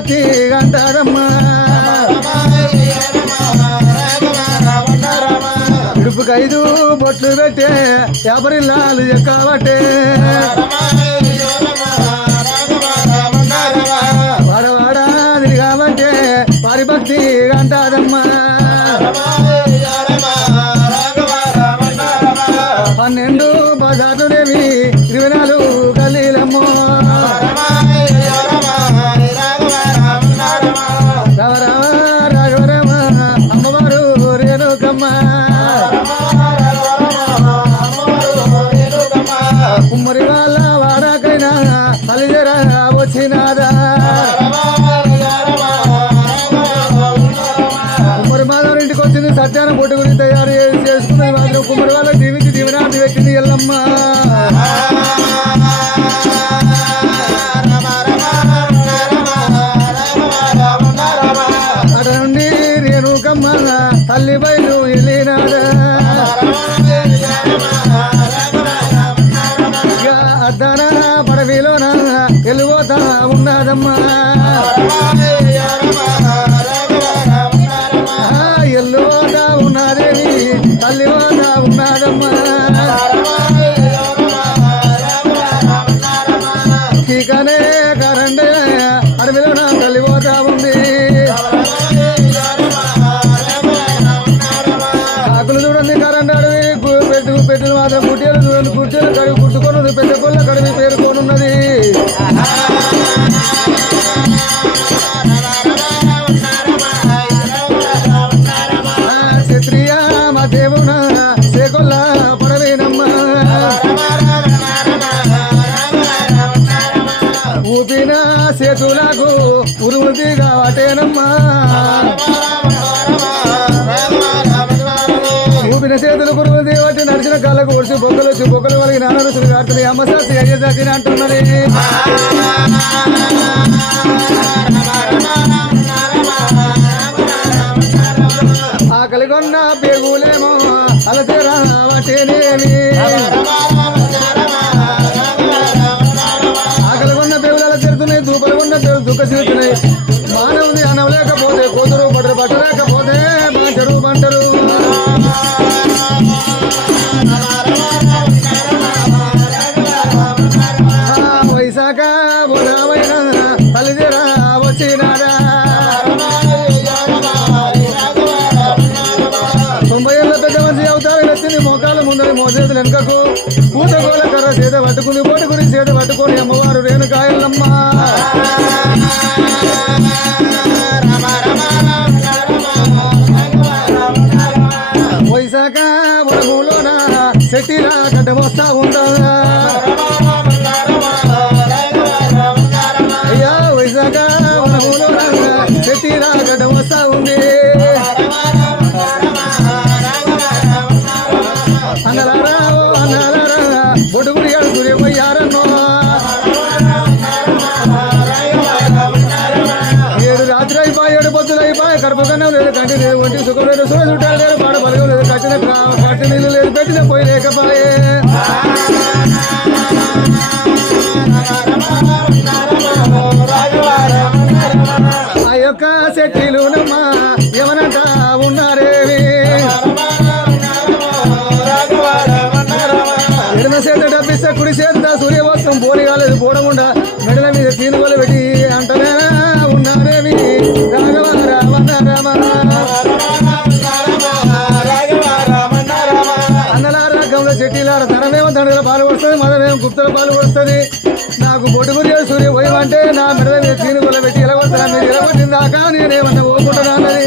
తిరి భక్తి అంటారమ్మా ఐదు బొట్లు పెట్టే యాభరిల్లాలు ఎక్కబట్టే వాడవాడ తిరిగాబట్టే పరిభక్తి భక్తి అంటారమ్మా. చేసుకున్నది దీవించి దీవెనాన్ని పెట్టింది ఎల్లమ్మా. వాళ్ళకి నాన్న కాడుతుంది అమ్మ శాస్త్రి అయ్యేదాకా అంటున్నది. ఆకలి కొన్న పేగులేమో అలతేరా వాటేనేమి ఆకలి కొన్న పేగులు అలా తిరుగుతున్నాయి దూపలు కొన్న పేరు దుఃఖ తిరుగుతున్నాయి మానవుని అనవలేకపోతే కూతురు బట్టలు పట్టలేకపోతే మా చెరువు చేత పట్టుకుని గురించి చేత పట్టుకొని అమ్మవారు రేణుకాయలమ్మ వైశాఖ వరములోన చెట్టిలా గడ్డ చేత డబ్బిస్తే కుడి చేత సూర్యవస్త్రం పోలి కాలేదు పోవడం మెడల మీద తీనుగోలు పెట్టి అంటనే ఉన్నారేమి? రాఘవ రామ రామ అన్నలారా గమల చెట్టిలార తనమేమో తండ్రిలో పాలు పడుతుంది మదమేమో గుప్తల పాలు పడుతుంది నాకు బొడుగురి సూర్య భయం అంటే నా మెడల మీద తీనుగోలు పెట్టి ఎలగొడతా మీరు ఎలగొట్టిన దాకా నేనేమన్నా ఓకుంటున్నానని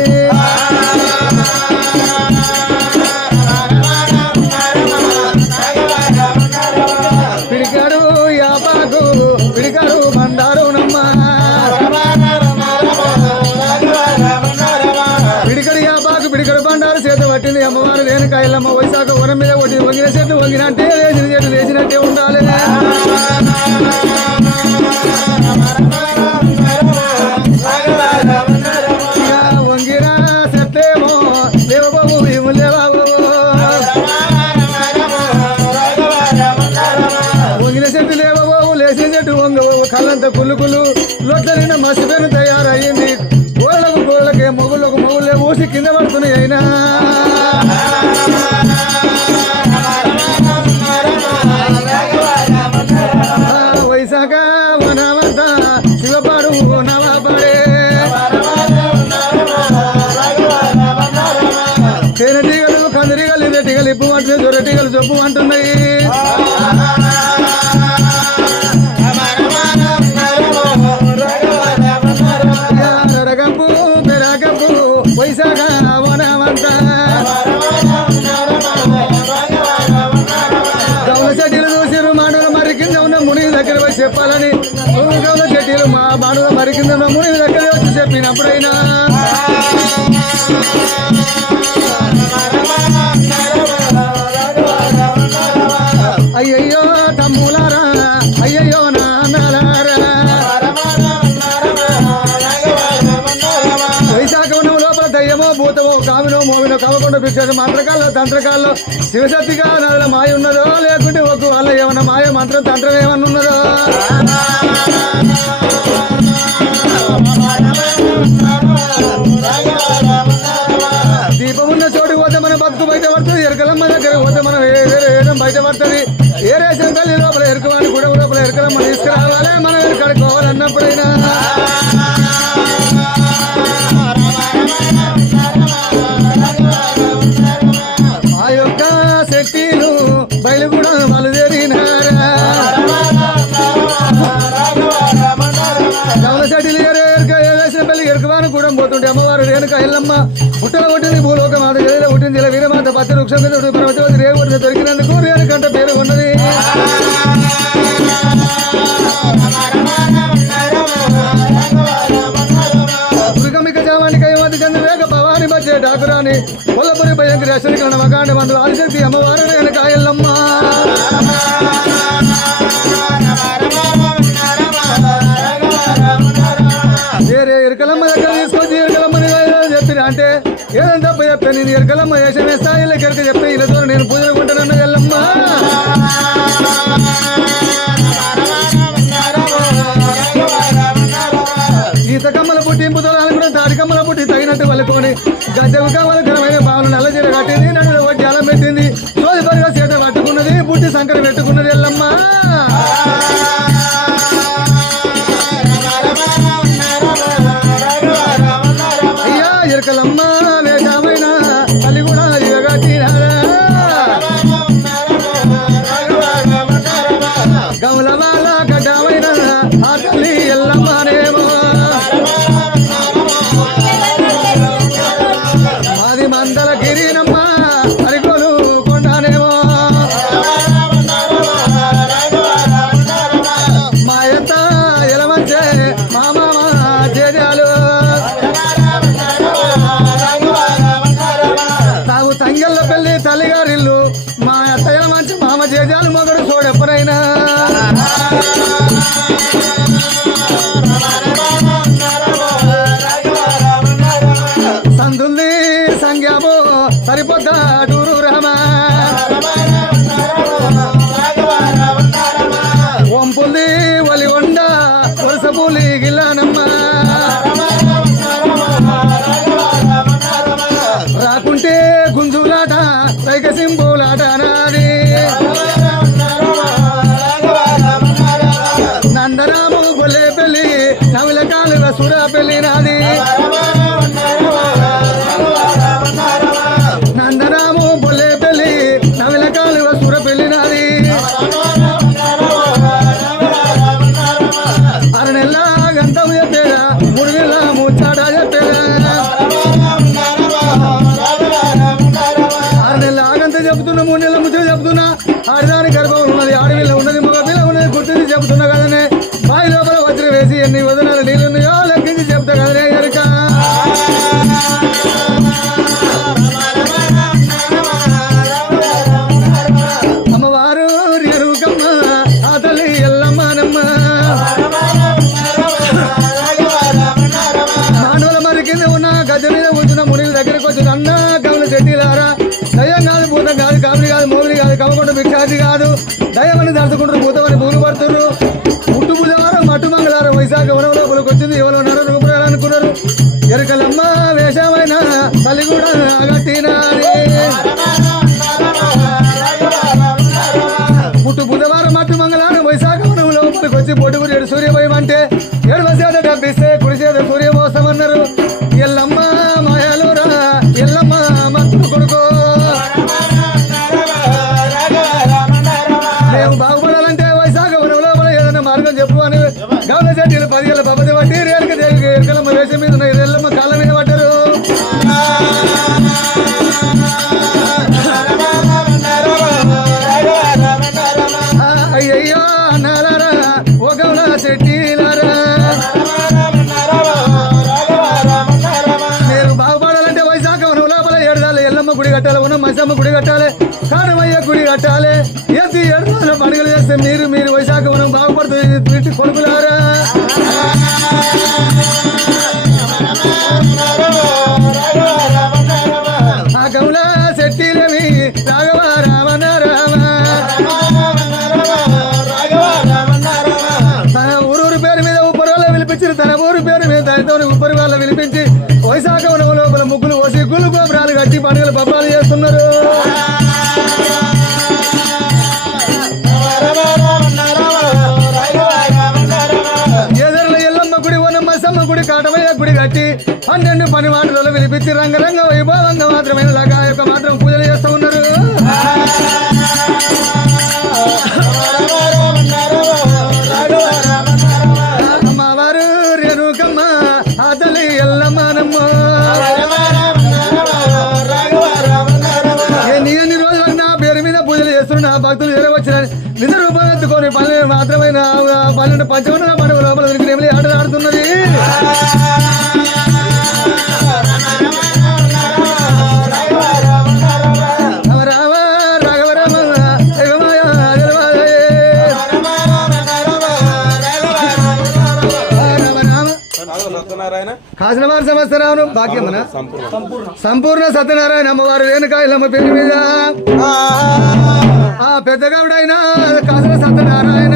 వంగినట్టే లేచిన చెట్టు లేచినట్టే ఉండాలి. వంగిరా వంగిన చెట్టేమో లేవబాబు ఏమో లేవాబు వంగిన చెట్టు లేవబాబు లేచిన చెట్టు వంగబాబు కళ్ళంతా కుళ్ళు కుళ్ళు లొట్ట నిన్న మసిపోయిన తయారయ్యింది గోళ్ళకు గోళ్ళకే మొగుళ్ళకు మొగుళ్ళే ఊసి కింద పడుతున్నాయి అయినా. దొరటిగలు అంటున్నాయి రగంపు పెరగంపు వైశాఖ చూసిరు మాటలు మరి కింద ఉన్న ముని దగ్గర వచ్చి చెప్పాలని. గౌల మా మాటలు మరి కింద ఉన్న ముని దగ్గర వచ్చి చెప్పినప్పుడైనా. దయ్యమో భూతమో కామినో మోమినో కవకుండా పిచ్చాడు మంత్రకాల్లో తంత్రకాల్లో శివశక్తిగా నదుల మాయ ఉన్నదో లేకుంటే ఒక వాళ్ళ ఏమన్నా మాయ మంత్రం తంత్రం ఏమన్నా ఉన్నదో? దీపం ఉన్న చోటు పోతే మన బతుకు బయట పడుతుంది ఎరకలమ్మ దగ్గర పోతే మనం ఏదైనా బయట పడుతుంది. ఏ రేషన్ తల్లి లోపల ఎరకమని కూడా లోపల ఎరకలమ్మ తీసుకురావాలి మనం ఎరుకడుకోవాలన్నప్పుడైనా ఎల్లమ్మ పుట్టల కొట్టింది భూలోక మాత గదిలో పుట్టింది ఇలా వీరమాత పత్తి వృక్షం మీద పర్వతవతి రేవుడిని దొరికినందుకు రేణు కంట పేరు ఉన్నది. మృగమిక జావానికి అయ్యమతి చంద్ర వేగ భవాని మధ్య డాకురాని కొల్లపురి భయంకరి అశ్వరికరణ మకాండ మందు ఆదిశక్తి అమ్మవారు రేణుక ఎల్లమ్మ నేను ఎరకలమ్మ వేసిన స్థాయిలో ఎరక చెప్పి ఇలాతో నేను పూజలు కొంటానన్న ఎల్లమ్మ. ఈత కమ్మల పుట్టి ఇంపుతో కూడా తాడి కమ్మల పుట్టి తగినట్టు వలుకొని గద్దెకు కావాలి Música పూలు గుడి కట్టాలి ఉన్న మైసమ్మ గుడి కట్టాలి కాడమయ్య గుడి కట్టాలి ఎత్తి ఏడు రోజుల పండుగలు చేస్తే మీరు మీరు వైశాఖ వనం బాగుపడుతుంది వీటి కొడుకులారా ఆ గౌల శెట్టిలవి రాఘవ రామన రామ తన ఊరూరు పేరు మీద ఉప్పరి వాళ్ళ పిలిపించి తన ఊరు పేరు మీద దానితో ఉప్పరి వాళ్ళ పిలిపించి వైశాఖ వనం లోపల ముగ్గులు పోసి గుళ్ళు గోపురాలు కట్టి పండుగలు పబ్బాలు చేస్తున్నారు ఎదర్ల ఎల్లమ్మ గుడి ఓనమ్మ సమ్మ గుడి కాటమయ్య గుడి కట్టి పన్నెండు పని మాటలలో పిలిపించి రంగరంగ వైభవంగా మాత్రమే లాగా కాసినవారి సంవత్సరాలు భాగ్యమన సంపూర్ణ సత్యనారాయణ అమ్మవారు రేణుకాయలమ్మ పేరు మీద. ఆ. పెద్దగావిడైన కాసిన సత్యనారాయణ.